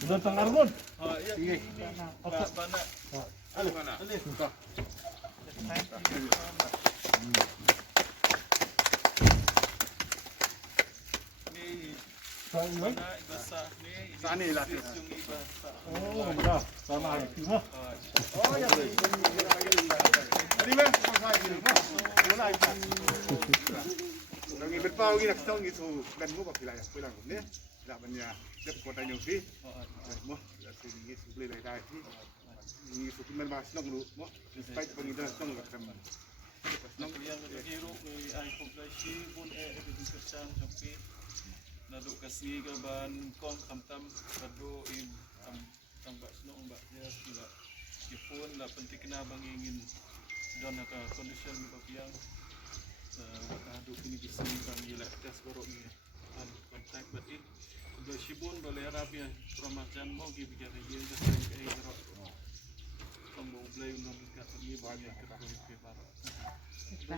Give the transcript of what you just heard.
Sudah tengah Argun. Sige. Saan nila? Oh, ya. Sama lagi. Ha. Oh, ya. Ano ba? Wala ito. Nang ibetpaw ginaktaw gitu kan mo pag pilaya ko lang ne. Dapat niya dapat ko tayo fi. Mo, kasi ni suple lay dai fi. Ni suple man mas nang mo. Despite pangidan nang kaman. Nang yang hero ni ay populasi pun edukasi sampai nado kasi gaban kon kamtam kado in tambak sno mbak ya sila ipun la penting kena bangingin don ka condition ni papiang kado kini bisa bang ila tes borok ni kontak batin do sibun boleh rabia ramadan mau gi bicara ye da kai borok tombo blay non ka ni banyak ke barok Kita